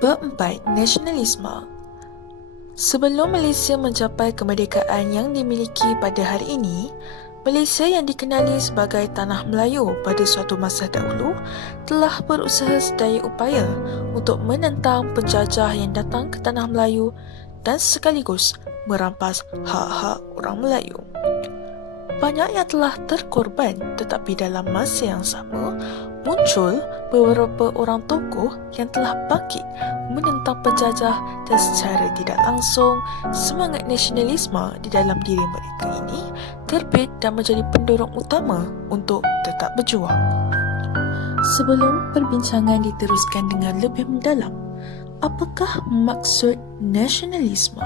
Bab 4. Nasionalisme. Sebelum Malaysia mencapai kemerdekaan yang dimiliki pada hari ini, Malaysia yang dikenali sebagai Tanah Melayu pada suatu masa dahulu telah berusaha sedaya upaya untuk menentang penjajah yang datang ke Tanah Melayu dan sekaligus merampas hak-hak orang Melayu. Banyak yang telah terkorban, tetapi dalam masa yang sama, muncul beberapa orang tokoh yang telah bangkit menentang penjajah dan secara tidak langsung, semangat nasionalisme di dalam diri mereka ini terbit dan menjadi pendorong utama untuk tetap berjuang. Sebelum perbincangan diteruskan dengan lebih mendalam, apakah maksud nasionalisme?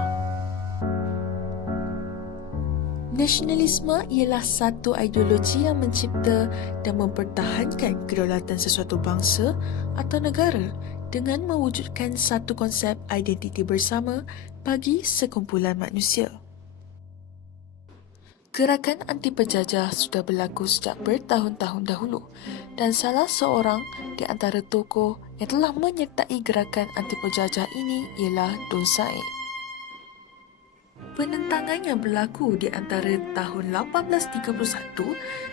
Nasionalisme ialah satu ideologi yang mencipta dan mempertahankan kedaulatan sesuatu bangsa atau negara dengan mewujudkan satu konsep identiti bersama bagi sekumpulan manusia. Gerakan anti penjajah sudah berlaku sejak bertahun-tahun dahulu dan salah seorang di antara tokoh yang telah menyertai gerakan anti penjajah ini ialah Don Said. Penentangan yang berlaku di antara tahun 1831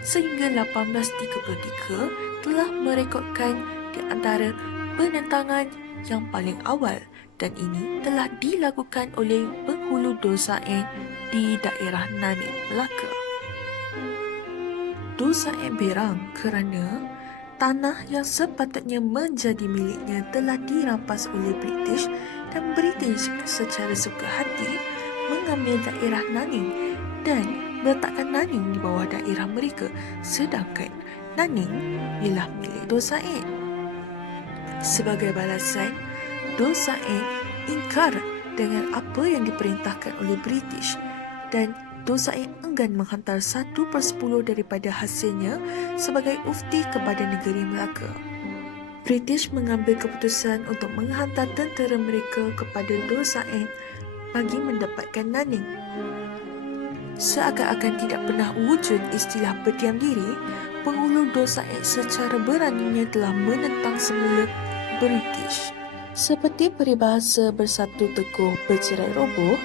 sehingga 1833 telah merekodkan di antara penentangan yang paling awal dan ini telah dilakukan oleh penghulu Don Said di daerah Naning, Melaka. Don Said berang kerana tanah yang sepatutnya menjadi miliknya telah dirampas oleh British dan British secara suka hati mengambil daerah Naning dan meletakkan Naning di bawah daerah mereka, sedangkan Naning ialah milik Don Said. Sebagai balasan, Don Said ingkar dengan apa yang diperintahkan oleh British dan Don Said enggan menghantar 1/10 daripada hasilnya sebagai ufti kepada negeri Melaka. British mengambil keputusan untuk menghantar tentera mereka kepada Don Said bagi mendapatkan Naning. Seakan-akan tidak pernah wujud istilah berdiam diri, penghulu Don Said secara beraninya telah menentang semula British. Seperti peribahasa bersatu teguh bercerai roboh,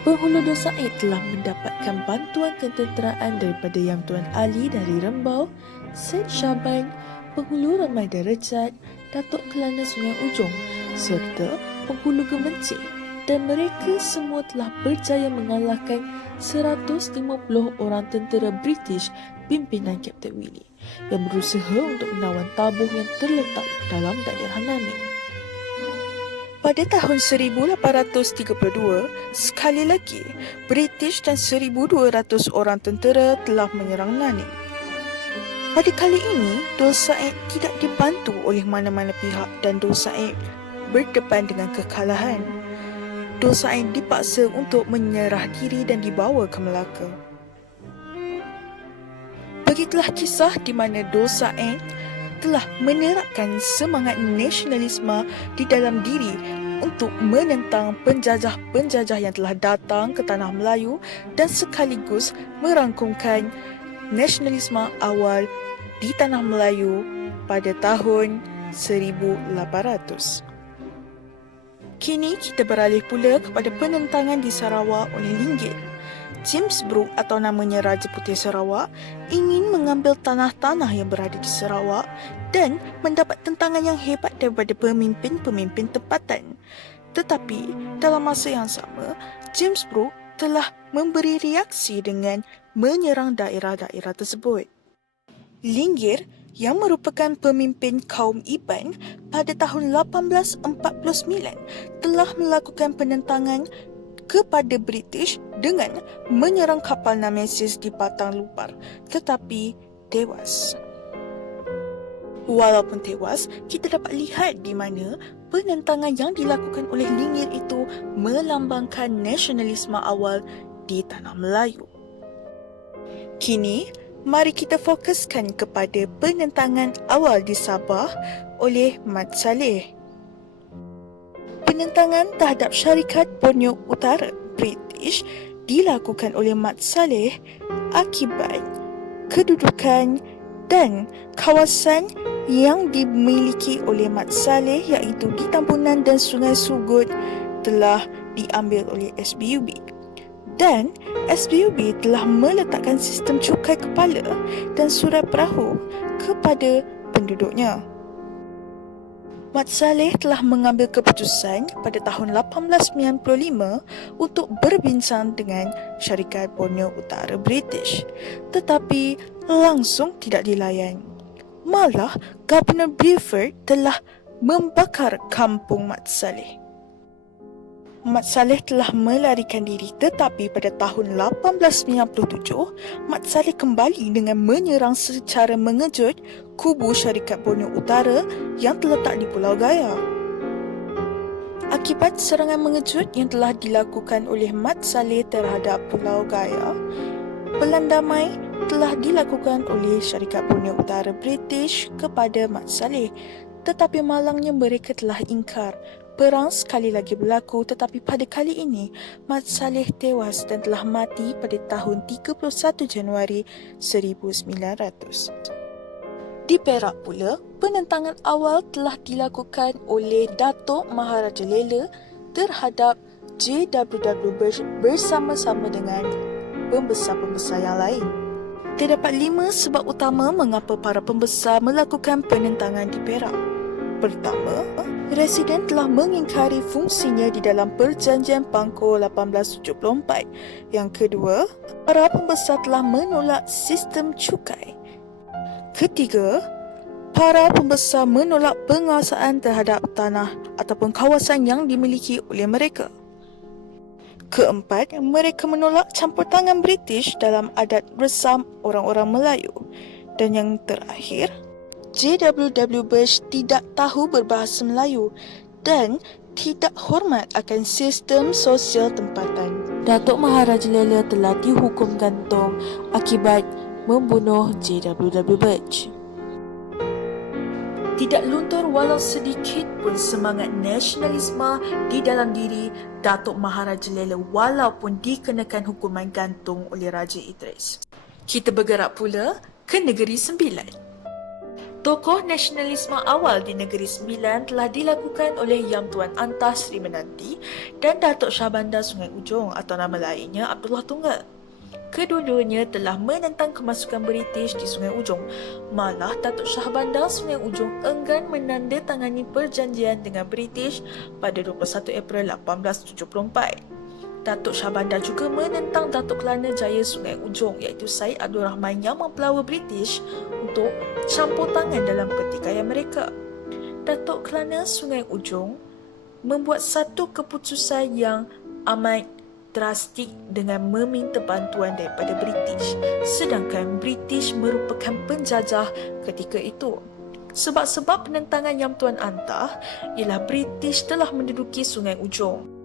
penghulu Don Said telah mendapatkan bantuan ketenteraan daripada Yang Tuan Ali dari Rembau, Syed Shaban, penghulu Ramai Darajat, Datuk Kelana Sungai Ujong serta penghulu Gemencing. Dan mereka semua telah berjaya mengalahkan 150 orang tentera British pimpinan Kapten Willie yang berusaha untuk menawan tabuh yang terletak dalam daerah Naning. Pada tahun 1832, sekali lagi, British dan 1,200 orang tentera telah menyerang Naning. Pada kali ini, Don Said tidak dibantu oleh mana-mana pihak dan Don Said berdepan dengan kekalahan. Don Said dipaksa untuk menyerah diri dan dibawa ke Melaka. Begitulah kisah di mana Don Said telah menerapkan semangat nasionalisme di dalam diri untuk menentang penjajah-penjajah yang telah datang ke Tanah Melayu dan sekaligus merangkumkan nasionalisme awal di Tanah Melayu pada tahun 1800. Kini kita beralih pula kepada penentangan di Sarawak oleh Linggit. James Brooke atau namanya Raja Putih Sarawak ingin mengambil tanah-tanah yang berada di Sarawak dan mendapat tentangan yang hebat daripada pemimpin-pemimpin tempatan. Tetapi dalam masa yang sama, James Brooke telah memberi reaksi dengan menyerang daerah-daerah tersebut. Linggit yang merupakan pemimpin kaum Iban pada tahun 1849 telah melakukan penentangan kepada British dengan menyerang kapal Nemesis di Patang Lupar tetapi tewas. Walaupun tewas, kita dapat lihat di mana penentangan yang dilakukan oleh Linggit itu melambangkan nasionalisme awal di Tanah Melayu. Kini, mari kita fokuskan kepada penentangan awal di Sabah oleh Mat Salleh. Penentangan terhadap syarikat Borneo Utara British dilakukan oleh Mat Salleh akibat kedudukan dan kawasan yang dimiliki oleh Mat Saleh iaitu di Tambunan dan Sungai Sugut telah diambil oleh SBUB. Dan SBUB telah meletakkan sistem cukai kepala dan surat perahu kepada penduduknya. Mat Saleh telah mengambil keputusan pada tahun 1895 untuk berbincang dengan syarikat Borneo Utara British, tetapi langsung tidak dilayan. Malah, Governor Beaufort telah membakar kampung Mat Saleh. Mat Saleh telah melarikan diri, tetapi pada tahun 1897, Mat Saleh kembali dengan menyerang secara mengejut kubu syarikat Borneo Utara yang terletak di Pulau Gaya. Akibat serangan mengejut yang telah dilakukan oleh Mat Saleh terhadap Pulau Gaya, pelandamai telah dilakukan oleh syarikat Borneo Utara British kepada Mat Saleh, tetapi malangnya mereka telah ingkar. Perang sekali lagi berlaku, tetapi pada kali ini Mat Saleh tewas dan telah mati pada tahun 31 Januari 1900. Di Perak pula, penentangan awal telah dilakukan oleh Datuk Maharaja Lela terhadap JWW Bush bersama-sama dengan pembesar-pembesar yang lain. Terdapat 5 sebab utama mengapa para pembesar melakukan penentangan di Perak. Pertama, Residen telah mengingkari fungsinya di dalam Perjanjian Pangkor 1874. Yang kedua, para pembesar telah menolak sistem cukai. Ketiga, para pembesar menolak penguasaan terhadap tanah ataupun kawasan yang dimiliki oleh mereka. Keempat, mereka menolak campur tangan British dalam adat resam orang-orang Melayu. Dan yang terakhir, JWW Bush tidak tahu berbahasa Melayu dan tidak hormat akan sistem sosial tempatan. Datuk Maharaja Lela telah dihukum gantung akibat membunuh JWW Bush. Tidak luntur walau sedikit pun semangat nasionalisme di dalam diri Datuk Maharaja Lela walaupun dikenakan hukuman gantung oleh Raja Idris. Kita bergerak pula ke Negeri Sembilan. Tokoh nasionalisme awal di Negeri Sembilan telah dilakukan oleh Yang Tuan Antah Sri Menanti dan Datuk Syahbandar Sungai Ujong atau nama lainnya Abdullah Tunggal. Kedua-duanya telah menentang kemasukan British di Sungai Ujong. Malah Datuk Syahbandar Sungai Ujong enggan menandatangani perjanjian dengan British pada 21 April 1874. Datuk Syahbandar juga menentang Datuk Kelana Jaya Sungai Ujong iaitu Syed Abdul Rahman yang mempelawa British untuk campur tangan dalam pertikaian mereka. Datuk Kelana Sungai Ujong membuat satu keputusan yang amat drastik dengan meminta bantuan daripada British, sedangkan British merupakan penjajah ketika itu. Sebab-sebab penentangan Yang Tuan Antah ialah British telah menduduki Sungai Ujong.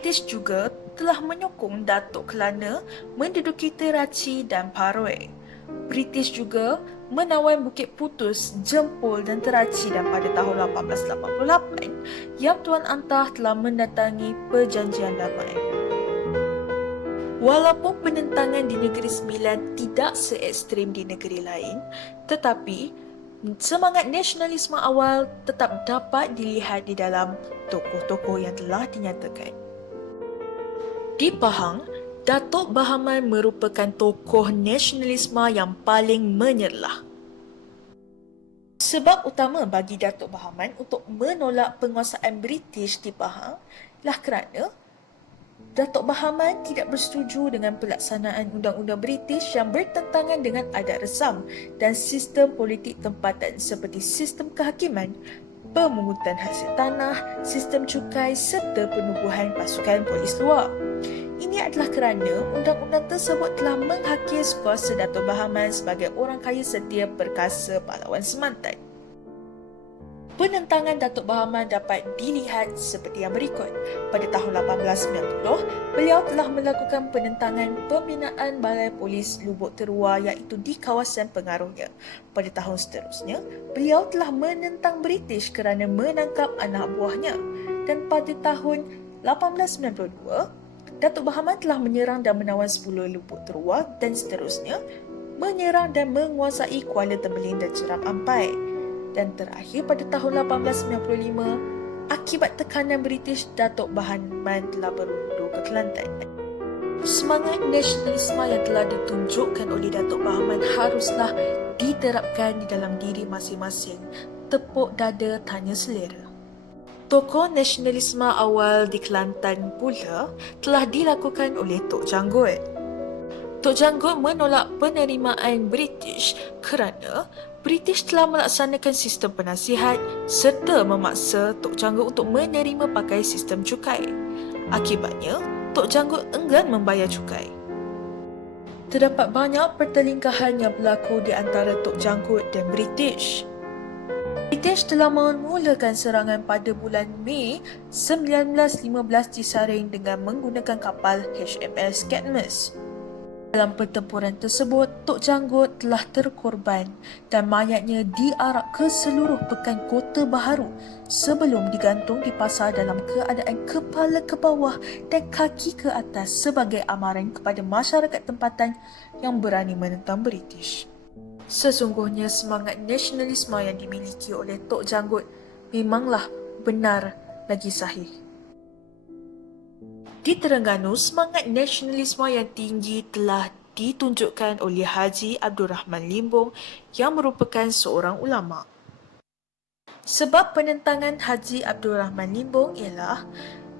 British juga telah menyokong Datuk Kelana menduduki Teraci dan Paroi. British juga menawan Bukit Putus, Jempol dan Teraci, dan pada tahun 1888, Yang Tuan Antah telah mendatangi perjanjian damai. Walaupun penentangan di Negeri Sembilan tidak se-ekstrim di negeri lain, tetapi semangat nasionalisme awal tetap dapat dilihat di dalam tokoh-tokoh yang telah dinyatakan. Di Pahang, Datuk Bahaman merupakan tokoh nasionalisme yang paling menyerlah. Sebab utama bagi Datuk Bahaman untuk menolak penguasaan British di Pahang lah kerana Datuk Bahaman tidak bersetuju dengan pelaksanaan undang-undang British yang bertentangan dengan adat resam dan sistem politik tempatan seperti sistem kehakiman, pemungutan hasil tanah, sistem cukai serta penubuhan pasukan polis luar. Ini adalah kerana undang-undang tersebut telah menghakis kuasa Datuk Bahaman sebagai orang kaya setia perkasa pahlawan semantan. Penentangan Datuk Bahaman dapat dilihat seperti yang berikut. Pada tahun 1890, beliau telah melakukan penentangan pembinaan Balai Polis Lubuk Terua iaitu di kawasan pengaruhnya. Pada tahun seterusnya, beliau telah menentang British kerana menangkap anak buahnya. Dan pada tahun 1892, Datuk Bahaman telah menyerang dan menawan 10 Lubuk Terua dan seterusnya menyerang dan menguasai Kuala Tembeling dan Jeram Ampai. dan terakhir pada tahun 1895 akibat tekanan British, Datuk Bahaman telah berundur ke Kelantan. Semangat nasionalisme yang telah ditunjukkan oleh Datuk Bahaman haruslah diterapkan di dalam diri masing-masing. Tepuk dada, tanya selera. Tokoh nasionalisme awal di Kelantan pula telah dilakukan oleh Tok Janggut. Tok Janggut menolak penerimaan British kerana British telah melaksanakan sistem penasihat serta memaksa Tok Janggut untuk menerima pakai sistem cukai. Akibatnya, Tok Janggut enggan membayar cukai. Terdapat banyak pertelingkahan yang berlaku di antara Tok Janggut dan British. British telah memulakan serangan pada bulan Mei 1915 di Saring dengan menggunakan kapal HMS Cadmus. Dalam pertempuran tersebut, Tok Janggut telah terkorban dan mayatnya diarak ke seluruh pekan Kota Baharu sebelum digantung di pasar dalam keadaan kepala ke bawah dan kaki ke atas sebagai amaran kepada masyarakat tempatan yang berani menentang British. Sesungguhnya semangat nasionalisme yang dimiliki oleh Tok Janggut memanglah benar lagi sahih. Di Terengganu, semangat nasionalisme yang tinggi telah ditunjukkan oleh Haji Abdul Rahman Limbong yang merupakan seorang ulama. Sebab penentangan Haji Abdul Rahman Limbong ialah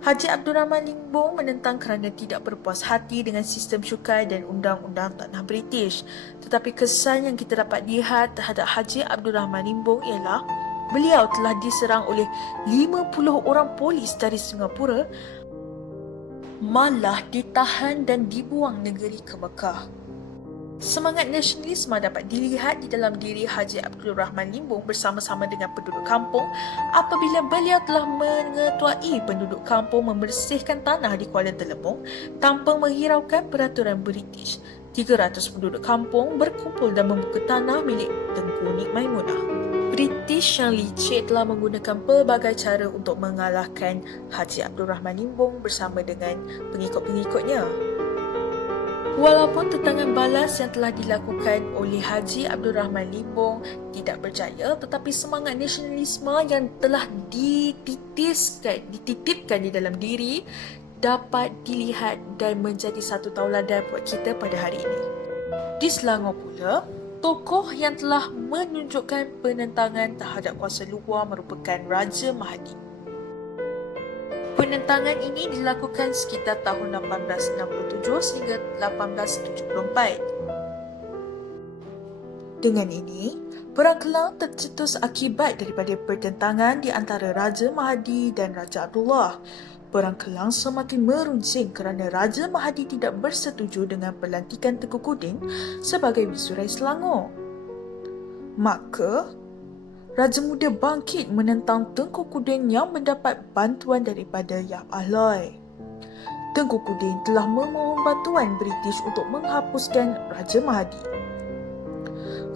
Haji Abdul Rahman Limbong menentang kerana tidak berpuas hati dengan sistem cukai dan undang-undang tanah British. Tetapi kesan yang kita dapat lihat terhadap Haji Abdul Rahman Limbong ialah beliau telah diserang oleh 50 orang polis dari Singapura, malah ditahan dan dibuang negeri ke Mekah. Semangat nasionalisme dapat dilihat di dalam diri Haji Abdul Rahman Limbong bersama-sama dengan penduduk kampung apabila beliau telah mengetuai penduduk kampung membersihkan tanah di Kuala Telembung tanpa menghiraukan peraturan British. 300 penduduk kampung berkumpul dan membuka tanah milik Tengku Nik Maimunah. British yang licik telah menggunakan pelbagai cara untuk mengalahkan Haji Abdul Rahman Limbong bersama dengan pengikut-pengikutnya. Walaupun tentangan balas yang telah dilakukan oleh Haji Abdul Rahman Limbong tidak berjaya, tetapi semangat nasionalisme yang telah dititipkan di dalam diri dapat dilihat dan menjadi satu tauladan buat kita pada hari ini. Di Selangor pula, tokoh yang telah menunjukkan penentangan terhadap kuasa luar merupakan Raja Mahdi. Penentangan ini dilakukan sekitar tahun 1867 sehingga 1874. Dengan ini, Perang Kelang tercetus akibat daripada pertentangan di antara Raja Mahdi dan Raja Abdullah. Perang Kelang semakin meruncing kerana Raja Mahdi tidak bersetuju dengan pelantikan Tengku Kudin sebagai Viceroy Selangor. Maka, Raja Muda bangkit menentang Tengku Kudin yang mendapat bantuan daripada Yap Ahloi. Tengku Kudin telah memohon bantuan British untuk menghapuskan Raja Mahdi.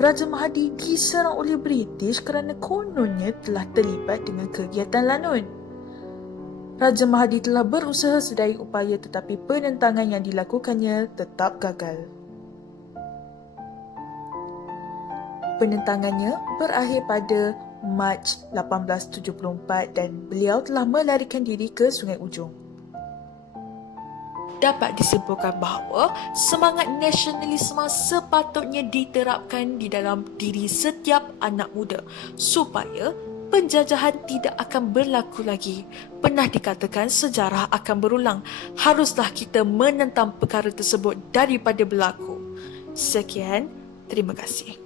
Raja Mahdi diserang oleh British kerana kononnya telah terlibat dengan kegiatan lanun. Raja Mahdi telah berusaha sedaya upaya tetapi penentangan yang dilakukannya tetap gagal. Penentangannya berakhir pada Mac 1874 dan beliau telah melarikan diri ke Sungai Ujong. Dapat disimpulkan bahawa semangat nasionalisme sepatutnya diterapkan di dalam diri setiap anak muda supaya penjajahan tidak akan berlaku lagi. Pernah dikatakan sejarah akan berulang. Haruslah kita menentang perkara tersebut daripada berlaku. Sekian, terima kasih.